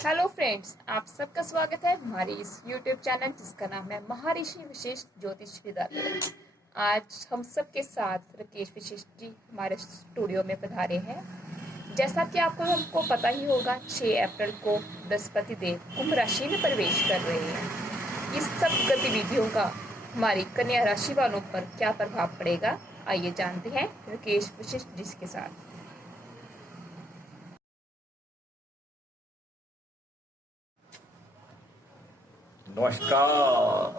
Hello friends, आप सबका स्वागत है हमारे इस यूट्यूब चैनल जिसका नाम है महर्षि वशिष्ठ ज्योतिष विद्यालय। आज हम सबके साथ राकेश वशिष्ठ जी हमारे स्टूडियो में पधारे हैं। जैसा कि आपको हमको पता ही होगा, 6 अप्रैल को बृहस्पति देव कुंभ राशि में प्रवेश कर रहे हैं। इस सब गतिविधियों का हमारी कन्या राशि वालों पर क्या प्रभाव पड़ेगा, आइए जानते हैं राकेश वशिष्ठ जी के साथ। नमस्कार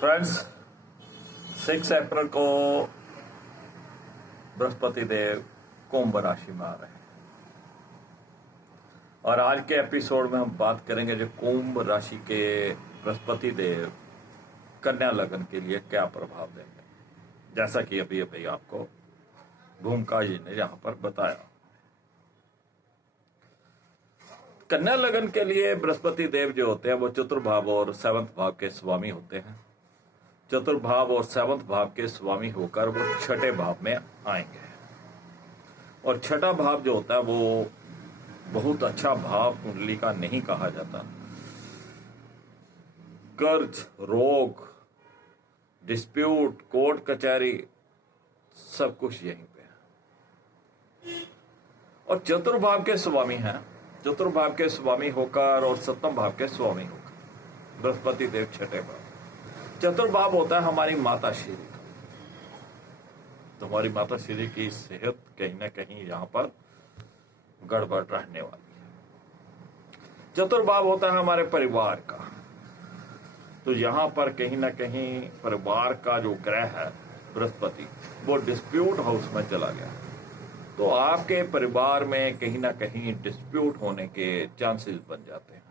फ्रेंड्स, 6 अप्रैल को बृहस्पति देव कुंभ राशि में आ रहे हैं और आज के एपिसोड में हम बात करेंगे जो कुंभ राशि के बृहस्पति देव कन्या लगन के लिए क्या प्रभाव देंगे, जैसा कि अभी अभी आपको भूमिका जी ने यहां पर बताया। कन्या लगन के लिए बृहस्पति देव जो होते हैं वो चतुर्भाव और 7th भाव के स्वामी होते हैं। चतुर्भाव और 7th भाव के स्वामी होकर वो 6ठे भाव में आएंगे और 6ठा भाव जो होता है वो बहुत अच्छा भाव कुंडली का नहीं कहा जाता। कर्ज, रोग, डिस्प्यूट, कोर्ट कचहरी सब कुछ यहीं पे है। और चतुर्भाव के स्वामी हैं, चतुर्भाव के स्वामी होकर और 7th भाव के स्वामी होकर बृहस्पति देव 6ठे भाव। चतुर्भाव होता है हमारी माता श्री, तो हमारी माता श्री की सेहत कहीं ना कहीं यहाँ पर गड़बड़ रहने वाली है। चतुर्भाव होता है हमारे परिवार का, तो यहाँ पर कहीं ना कहीं परिवार का जो ग्रह है बृहस्पति वो डिस्प्यूट हाउस में चला गया, तो आपके परिवार में कहीं ना कहीं डिस्प्यूट होने के चांसेस बन जाते हैं।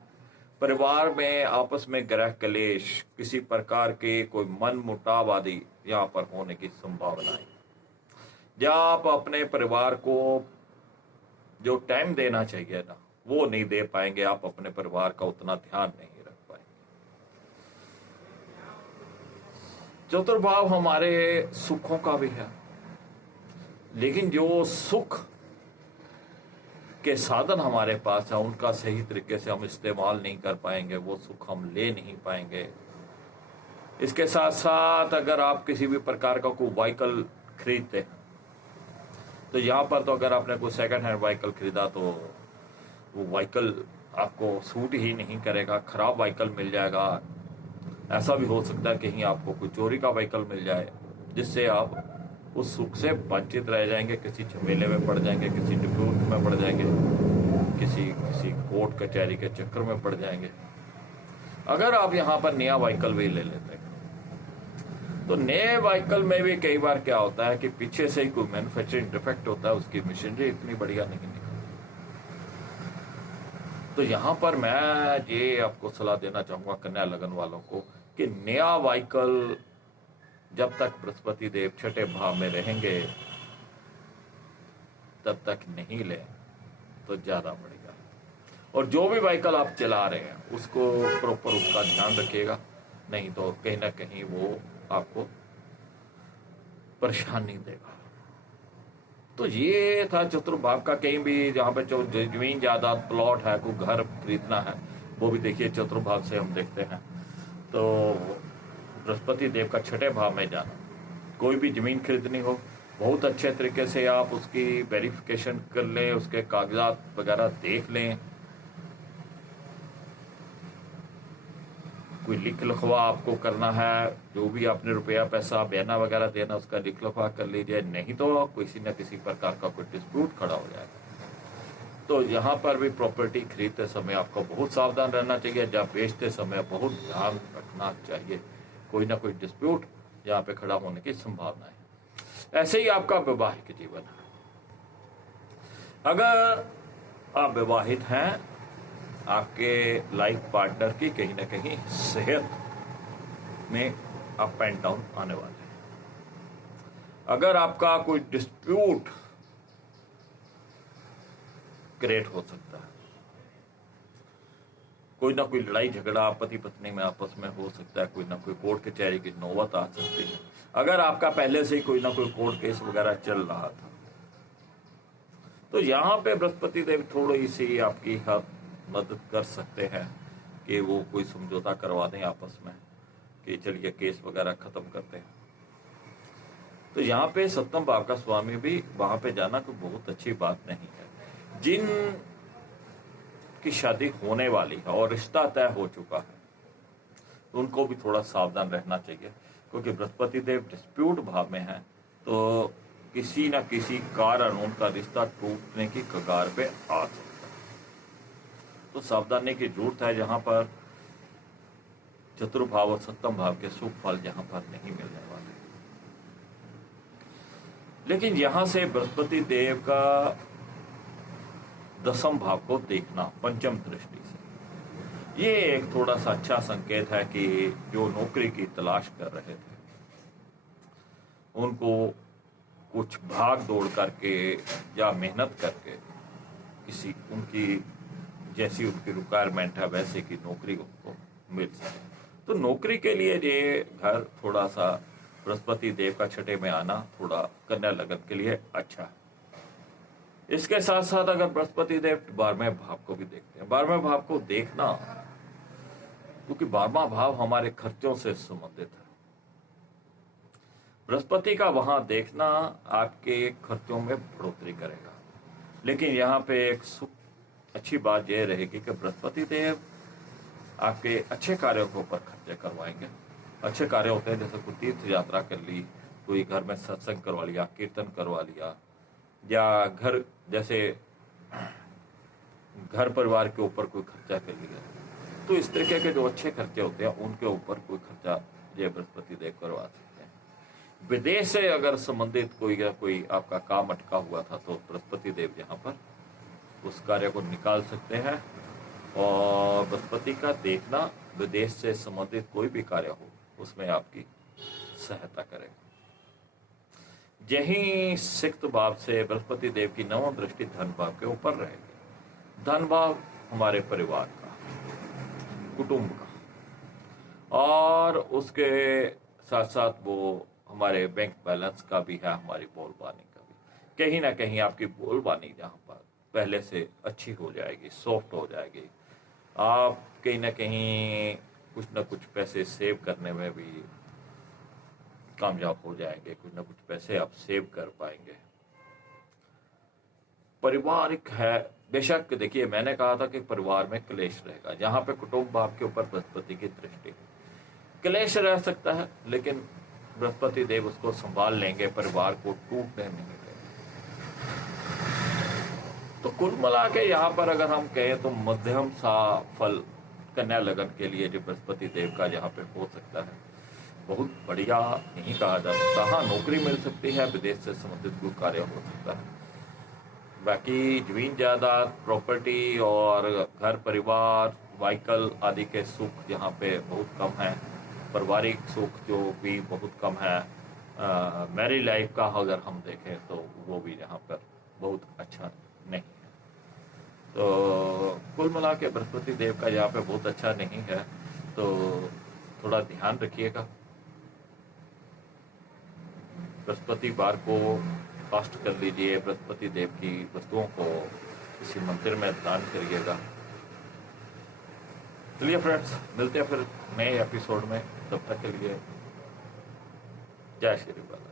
परिवार में आपस में ग्रह कलेश, किसी प्रकार के कोई मन मुटाव आदि यहाँ पर होने की संभावना है। या आप अपने परिवार को जो टाइम देना चाहिए ना वो नहीं दे पाएंगे, आप अपने परिवार का उतना ध्यान नहीं रख पाएंगे। चतुर्भाव हमारे सुखों का भी है, लेकिन जो सुख के साधन हमारे पास है उनका सही तरीके से हम इस्तेमाल नहीं कर पाएंगे, वो सुख हम ले नहीं पाएंगे। इसके साथ साथ अगर आप किसी भी प्रकार का कोई व्हीकल खरीदते हैं तो यहाँ पर तो अगर आपने कोई सेकंड हैंड व्हीकल खरीदा तो वो व्हीकल आपको सूट ही नहीं करेगा, खराब व्हीकल मिल जाएगा। ऐसा भी हो सकता है कहीं आपको कोई चोरी का व्हीकल मिल जाए जिससे आप उस सुख से वंचित रह जाएंगे, किसी झमेले में पड़ जाएंगे, किसी डिस्प्यूट में पड़ जाएंगे, किसी कोर्ट कचहरी के चक्कर में पड़ जाएंगे। अगर आप यहाँ पर नया व्हीकल भी ले लेते हैं तो नए व्हीकल में भी कई बार क्या होता है कि पीछे से ही कोई मैन्युफैक्चरिंग डिफेक्ट होता है, उसकी मशीनरी इतनी बढ़िया नहीं निकलती। तो यहाँ पर मैं ये आपको सलाह देना चाहूंगा कन्या लगन वालों को कि नया व्हीकल जब तक बृहस्पति देव 6ठे भाव में रहेंगे तब तक नहीं ले तो ज्यादा बढ़ेगा। और जो भी व्हीकल आप चला रहे हैं उसको प्रॉपर उसका ध्यान रखिएगा, नहीं तो कहीं ना कहीं वो आपको परेशानी देगा। तो ये था चतुर्भाव का। कहीं भी जहां पे जो जमीन जायदाद प्लॉट है, कोई घर खरीदना है, वो भी देखिए चतुर्भाव से हम देखते हैं। तो बृहस्पति देव का 6ठे भाव में जाना, कोई भी जमीन खरीदनी हो बहुत अच्छे तरीके से आप उसकी वेरिफिकेशन कर लें, उसके कागजात वगैरह देख लें। कोई लिख लिखवा आपको करना है, जो भी आपने रुपया पैसा बयाना वगैरह देना उसका लिख लिखवा कर लीजिए, नहीं तो किसी न किसी प्रकार का कोई डिस्प्यूट खड़ा हो जाएगा। तो यहाँ पर भी प्रॉपर्टी खरीदते समय आपको बहुत सावधान रहना चाहिए, जब बेचते समय बहुत ध्यान रखना चाहिए, कोई ना कोई डिस्प्यूट यहाँ पे खड़ा होने की संभावना है। ऐसे ही आपका वैवाहिक जीवन है, अगर आप विवाहित हैं, आपके लाइफ पार्टनर की कहीं ना कहीं सेहत में अप एंड डाउन आने वाले हैं। अगर आपका कोई डिस्प्यूट क्रिएट हो सकता है, कोई ना कोई लड़ाई झगड़ा पति पत्नी में आपस में हो सकता है, कोई ना कोई कोर्ट कचहरी की नौबत आ सकती है। अगर आपका पहले से ही कोई ना कोई कोर्ट केस वगैरह चल रहा था तो यहाँ पे बृहस्पति देव थोड़ी सी आपकी मदद कर सकते हैं कि वो कोई समझौता करवा दें आपस में कि चलिए केस वगैरह खत्म करते हैं। तो यहाँ पे सप्तम भाव का स्वामी भी वहां पे जाना कोई बहुत अच्छी बात नहीं है। जिन की शादी होने वाली है और रिश्ता तय हो चुका है तो उनको भी थोड़ा सावधान रहना चाहिए, क्योंकि बृहस्पति देव डिस्प्यूट भाव में है तो किसी न किसी कारण उनका रिश्ता टूटने की कगार पे आ सकता है। तो सावधानी की जरूरत है। जहां पर चतुर्भाव और सप्तम भाव के शुभ फल जहां पर नहीं मिलने वाले। लेकिन यहां से बृहस्पति देव का दसम भाव को देखना पंचम दृष्टि से, ये एक थोड़ा सा अच्छा संकेत है कि जो नौकरी की तलाश कर रहे थे उनको कुछ भाग दौड़ करके या मेहनत करके किसी उनकी जैसी उनकी रिक्वायरमेंट है वैसे की नौकरी उनको मिल सके। तो नौकरी के लिए ये घर थोड़ा सा बृहस्पति देव का छठे में आना थोड़ा कन्या लगन के लिए अच्छा है। इसके साथ साथ अगर बृहस्पति देव 12वें भाव को भी देखते हैं, 12वें भाव को देखना क्योंकि 12वां भाव हमारे खर्चों से संबंधित है। बृहस्पति का वहां देखना आपके खर्चों में बढ़ोतरी करेगा। लेकिन यहाँ पे एक अच्छी बात यह रहेगी कि बृहस्पति देव आपके अच्छे कार्यों के ऊपर खर्चे करवाएंगे। अच्छे कार्य होते हैं जैसे कोई तीर्थ यात्रा कर ली, कोई घर में सत्संग करवा लिया, कीर्तन करवा लिया, या घर जैसे घर परिवार के ऊपर कोई खर्चा कर लिया। तो इस तरीके के जो अच्छे खर्चे होते हैं उनके ऊपर कोई खर्चा ये बृहस्पति देव करवा सकते हैं। विदेश से अगर संबंधित कोई आपका काम अटका हुआ था तो बृहस्पति देव यहाँ पर उस कार्य को निकाल सकते हैं। और बृहस्पति का देखना विदेश से संबंधित कोई भी कार्य हो उसमें आपकी सहायता करेगा। यही सिक्त भाव से बृहस्पति देव की नवम दृष्टि धन भाव के ऊपर रहेगी। धन भाव हमारे परिवार का, कुटुंब का, और उसके साथ साथ वो हमारे बैंक बैलेंस का भी है, हमारी बोलबानी का भी। कहीं ना कहीं आपकी बोलबानी जहाँ पर पहले से अच्छी हो जाएगी, सॉफ्ट हो जाएगी। आप कहीं ना कहीं कुछ ना कुछ पैसे सेव करने में भी कामयाब हो जाएंगे, कुछ ना कुछ पैसे आप सेव कर पाएंगे। पारिवारिक है, बेशक देखिए मैंने कहा था कि परिवार में क्लेश रहेगा। जहां पे कुटुंब भाव के ऊपर बृहस्पति की दृष्टि, क्लेश रह सकता है लेकिन बृहस्पति देव उसको संभाल लेंगे, परिवार को टूटने नहीं देंगे। तो कुल मिला के यहाँ पर अगर हम कहें तो मध्यम सा फल कन्या लगन के लिए जो बृहस्पति देव का यहाँ पे हो सकता है, बहुत बढ़िया नहीं कहा जा सकता। हाँ, नौकरी मिल सकती है, विदेश से संबंधित कोई कार्य हो सकता है। बाकी जमीन जायदाद, प्रॉपर्टी और घर परिवार, व्हीकल आदि के सुख यहाँ पे बहुत कम है। पारिवारिक सुख जो भी बहुत कम है। मैरिड लाइफ का अगर हम देखें तो वो भी यहाँ पर बहुत अच्छा नहीं है। तो कुल मिला के बृहस्पति देव का यहाँ पे बहुत अच्छा नहीं है, तो थोड़ा ध्यान रखिएगा। बृहस्पतिवार को फास्ट कर लीजिए, बृहस्पति देव की वस्तुओं को किसी मंदिर में दान करिएगा। चलिए फ्रेंड्स, मिलते हैं फिर नए एपिसोड में। तब तक के लिए जय श्री बाला।